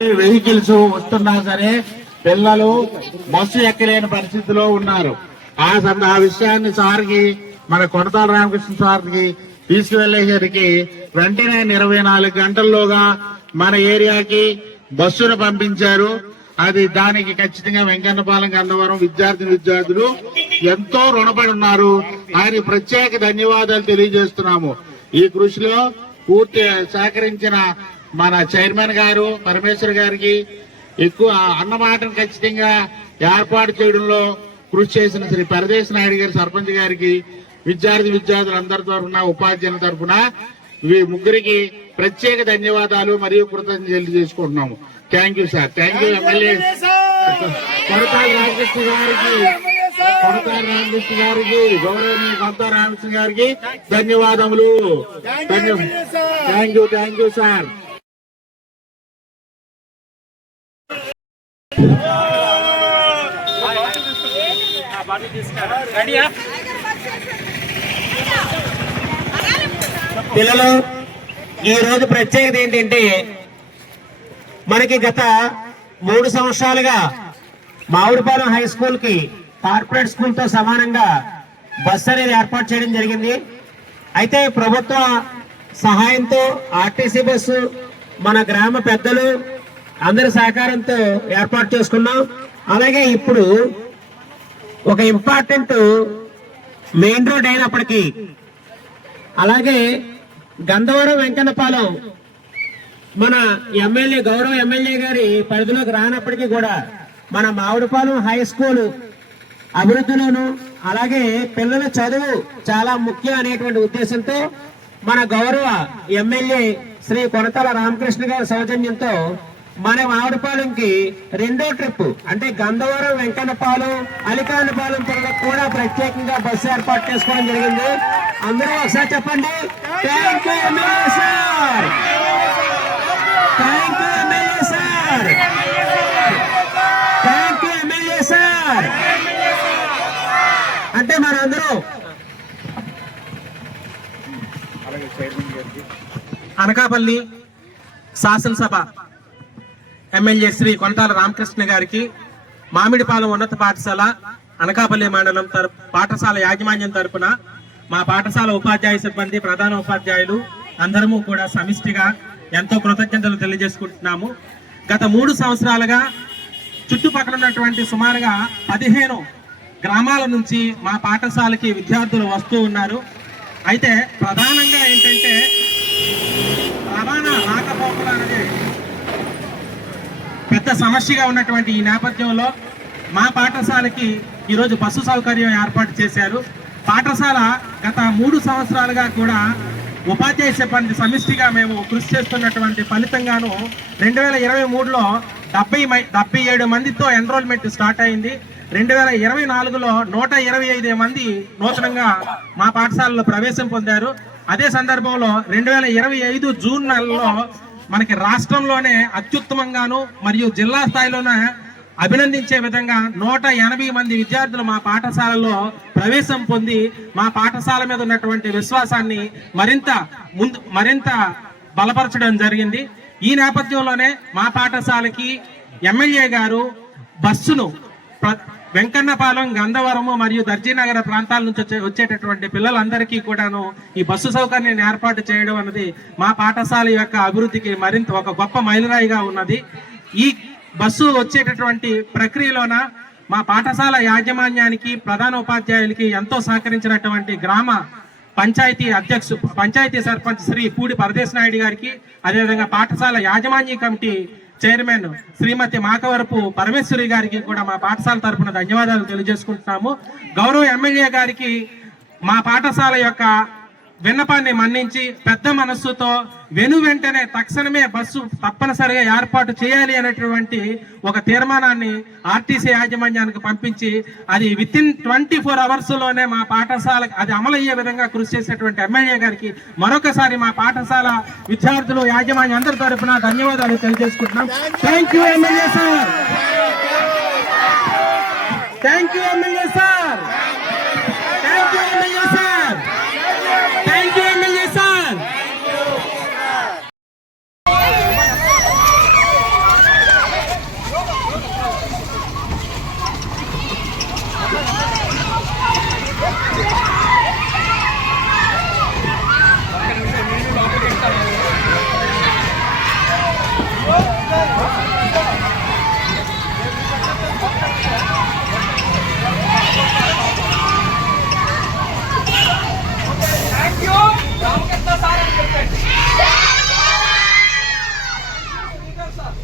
Vehicles వస్తున్నా సరే పిల్లలు బస్సు ఎక్కలేని పరిస్థితిలో ఉన్నారు. ఆ విషయాన్ని సార్కి మన కొనతాల రామకృష్ణ సార్కి తీసుకువెళ్లేసరికి వెంటనే 24 గంటల్లోగా మన ఏరియాకి బస్సును పంపించారు. దానికి ఖచ్చితంగా వెంకన్నపాలెం గంధవరం విద్యార్థులు ఎంతో రుణపడి ఉన్నారు. ఆయన ప్రత్యేక ధన్యవాదాలు తెలియజేస్తున్నాము. ఈ కృషిలో పూర్తి సహకరించిన మన చైర్మన్ గారు పరమేశ్వర్ గారికి, ఎక్కువ అన్నమాటను ఖచ్చితంగా ఏర్పాటు చేయడంలో కృషి చేసిన శ్రీ పరదేశ్ నాయుడు గారి సర్పంచ్ గారికి, విద్యార్థులందరి తరఫున ఉపాధ్యాయుల తరఫున ముగ్గురికి ప్రత్యేక ధన్యవాదాలు మరియు కృతజ్ఞతలు తెలియజేసుకుంటున్నాము. Thank you sir. Thank you MLA Konathala Ramakrishna గారికి, గౌరవనీయ కొనతాల రామకృష్ణ గారికి ధన్యవాదములు. Thank you sir. పిల్లలు, ఈ రోజు ప్రత్యేకత ఏంటంటే మనకి గత 3 సంవత్సరాలుగా మామిడిపాలెం హై స్కూల్ కి కార్పొరేట్ స్కూల్ తో సమానంగా బస్సు అనేది ఏర్పాటు చేయడం జరిగింది. అయితే ప్రభుత్వ సహాయంతో ఆర్టీసీ బస్సు మన గ్రామ పెద్దలు అందరి సహకారంతో ఏర్పాటు చేసుకున్నాం. అలాగే ఇప్పుడు ఒక ఇంపార్టెంట్ మెయిన్ రోడ్ అయినప్పటికీ, అలాగే గంధవరం వెంకన్నపాలెం మన గౌరవ ఎమ్మెల్యే గారి పరిధిలోకి రానప్పటికీ కూడా మన మామిడిపాలెం హై స్కూల్ అభివృద్ధిలోను, అలాగే పిల్లల చదువు చాలా ముఖ్యం అనేటువంటి ఉద్దేశంతో మన గౌరవ ఎమ్మెల్యే శ్రీ కొనతాల రామకృష్ణ గారి సౌజన్యంతో మన మామిడిపాలెంకి 2వ ట్రిప్ అంటే గంధవరం వెంకన్నపాలెం అలికానపాలెం కూడా ప్రత్యేకంగా బస్సు ఏర్పాటు చేసుకోవడం జరిగింది. అందరూ ఒకసారి చెప్పండి, thank you MLA sir, thank you MLA sir, thank you MLA sir. అంటే మనందరూ అనకాపల్లి శాసనసభ ఎమ్మెల్యే శ్రీ కొనతాల రామకృష్ణ గారికి మామిడిపాలెం ఉన్నత పాఠశాల అనకాపల్లి మండలం పాఠశాల యాజమాన్యం తరపున మా పాఠశాల ఉపాధ్యాయ సిబ్బంది, ప్రధాన ఉపాధ్యాయులు అందరము కూడా సమిష్టిగా ఎంతో కృతజ్ఞతలు తెలియజేసుకుంటున్నాము. గత 3 సంవత్సరాలుగా చుట్టుపక్కల ఉన్నటువంటి సుమారుగా 15 గ్రామాల నుంచి మా పాఠశాలకి విద్యార్థులు వస్తూ ఉన్నారు. అయితే ప్రధానంగా ఏంటంటే రవాణా రాకపోకలు అనేది పెద్ద సమస్యగా ఉన్నటువంటి ఈ నేపథ్యంలో మా పాఠశాలకి ఈరోజు బస్సు సౌకర్యం ఏర్పాటు చేశారు. పాఠశాల గత 3 సంవత్సరాలుగా కూడా ఉపాధ్యాయ సిబ్బంది సమిష్టిగా మేము కృషి చేస్తున్నటువంటి ఫలితంగాను 2023లో 77 మందితో ఎన్రోల్మెంట్ స్టార్ట్ అయింది. 2024లో 125 మంది నూతనంగా మా పాఠశాలలో ప్రవేశం పొందారు. అదే సందర్భంలో 2025 జూన్ నెలలో మనకి రాష్ట్రంలోనే అత్యుత్తమంగాను మరియు జిల్లా స్థాయిలోనే అభినందించే విధంగా 180 మంది విద్యార్థులు మా పాఠశాలలో ప్రవేశం పొంది మా పాఠశాల మీద ఉన్నటువంటి విశ్వాసాన్ని మరింత బలపరచడం జరిగింది. ఈ నేపథ్యంలోనే మా పాఠశాలకి ఎమ్మెల్యే గారు బస్సును వెంకన్నపాలెం, గంధవరము మరియు దర్జీనగర ప్రాంతాల నుంచి వచ్చేటటువంటి పిల్లలందరికీ కూడాను ఈ బస్సు సౌకర్యాన్ని ఏర్పాటు చేయడం అన్నది మా పాఠశాల యొక్క అభివృద్ధికి మరింత ఒక గొప్ప మైలురాయిగా ఉన్నది. ఈ బస్సు వచ్చేటటువంటి ప్రక్రియలోన మా పాఠశాల యాజమాన్యానికి, ప్రధాన ఉపాధ్యాయులకి ఎంతో సహకరించినటువంటి గ్రామ పంచాయతీ సర్పంచ్ శ్రీ పూడి పరదేశ్ నాయుడు గారికి, అదేవిధంగా పాఠశాల యాజమాన్య కమిటీ చైర్మన్ శ్రీమతి మాకవరపు పరమేశ్వరి గారికి కూడా మా పాఠశాల తరఫున ధన్యవాదాలు తెలియజేసుకుంటున్నాము. గౌరవ ఎమ్మెల్యే గారికి మా పాఠశాల యొక్క విన్నపాన్ని మన్నించి పెద్ద మనస్సుతో వెంటనే తక్షణమే బస్సు తప్పనిసరిగా ఏర్పాటు చేయాలి అనేటువంటి ఒక తీర్మానాన్ని ఆర్టీసీ యాజమాన్యానికి పంపించి అది వితిన్ 24 అవర్స్ లోనే మా పాఠశాల అది అమలయ్యే విధంగా కృషి చేసేటువంటి ఎమ్మెల్యే గారికి మరొకసారి మా పాఠశాల విద్యార్థులు, యాజమాన్యం అందరి తరఫున ధన్యవాదాలు తెలియజేసుకుంటున్నాం. Thank you MLA sir, thank you MLA sir, thank you MLA sir, thank you MLA sir. Sir